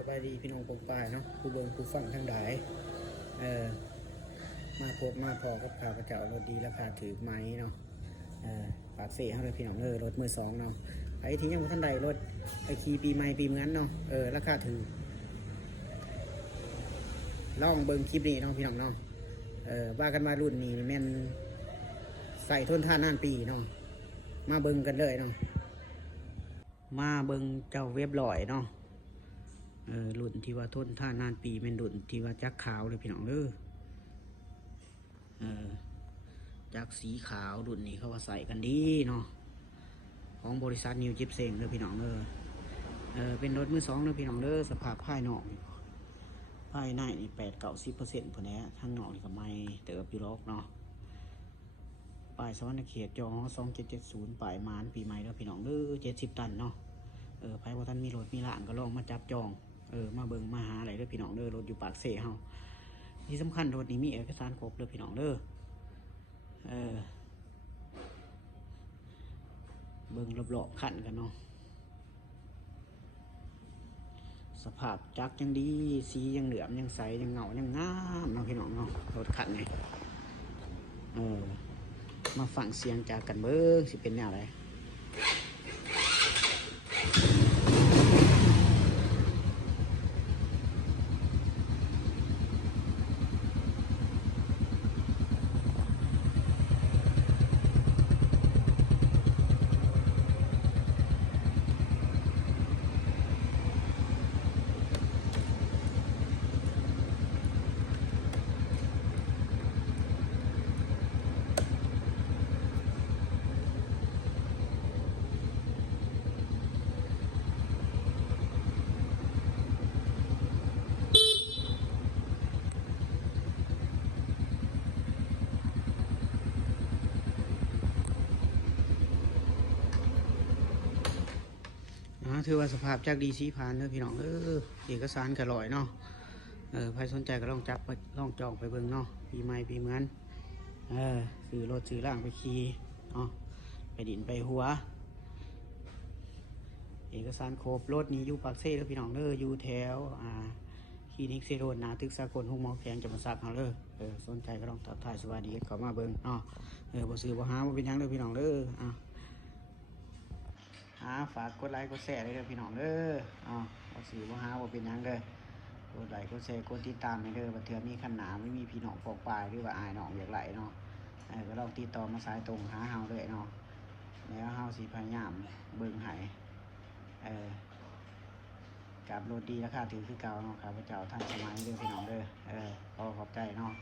สบายดีพี่น้องปงปายเนาะผู้เบิ่งผู้ฟังทั้งหลายเออมาพบมาพอกับข่าวกระเจ้ารถดีราคาถือไหมเนาะปากเสียให้เลยพี่น้องรถมือสองเนาะไอ้ที่ยังท่านใดรถไปขี่ปีใหม่ปีเหมือนเนาะราคาถือลองเบิ่งคลิปนี้เนาะพี่น้องเนาะว่ากันมารุ่นนี้แม่นใส่ทนทานนานปีเนาะมาเบิ่งกันเลยเนาะมาเบิ่งเจ้าเว็บลอยเนาะรุ่นที่ว่าทนท่านานปีเป็นรุ่นที่ว่าจักขาวเลยพี่น้องจักสีขาวรุ่นนี้เขาว่าใส่กันดีเนาะของบริษัทนิวจิปเซงเลยพี่น้องเป็นรถมือสองเลยพี่น้องสภาพภายนอกภายในนี่8-90%พอนี้ทั้งนอกนี่ก็ไม่เติบอยู่ล็อกเนาะป้ายสวรรค์เขตจอ2770ป้ายมานปีใหม่แล้วพี่น้อง70 ตันเนาะไพ่ว่าท่านมีรถมีร้านก็ลองมาจับจองมาเบิ่งมาหาอะไรเด้อพี่น้องรถอยู่ปากเซ่เฮาที่สำคัญรถนี้มีเอกสารครบเด้อพี่น้องเบิ่งรอบๆคันกันเนาะสภาพจักยังดีสียังเหลือมยังใสยังเงายังงามเนาะพี่น้องเนาะรถคันนี้มาฟังเสียงจากกันเบิ่งสิเป็นแนวไรถือว่าสภาพจากดีสีผ่านเด้อพี่น้องเอกสารกระลอยเนาะใครสนใจก็ลองจับไปลองจองไปเบิ่งเนาะปีใหม่ปีเหมือนซื้อรถซื้อล่างไปขี่เนาะไปดินไปหัวเอกสารครบรถนี้อยู่ปากเซ่แล้วพี่น้องอยู่แถวคลินิกเซโรนนาตึกสากลห้องหมอแข็งจะมาซักเขาสนใจก็ลองทักทายสวัสดีเข้ามาเบิ่งเนาะบ่ซื้อบ่หาบ่เป็นหยังพี่น้องฝากกดไลค์กดแชร์เลยพี่น้องบ่ซื้อบ่หาบ่เป็นหยังกดไลค์กดแชร์กดติดตามให้บัดเทื่อมีขันหนาไม่มีพี่น้องปอกปลายหรือว่าอายน้องอยากไหลเนาะก็ลองติดต่อมาสายตรงหาเฮาเลยเนาะแล้วเฮาสิพยายามเบิ่งให้กับรถดีราคาถือคือเก่าเนาะครับพระเจ้าท่านสมัยพี่น้องขอขอบใจเนาะ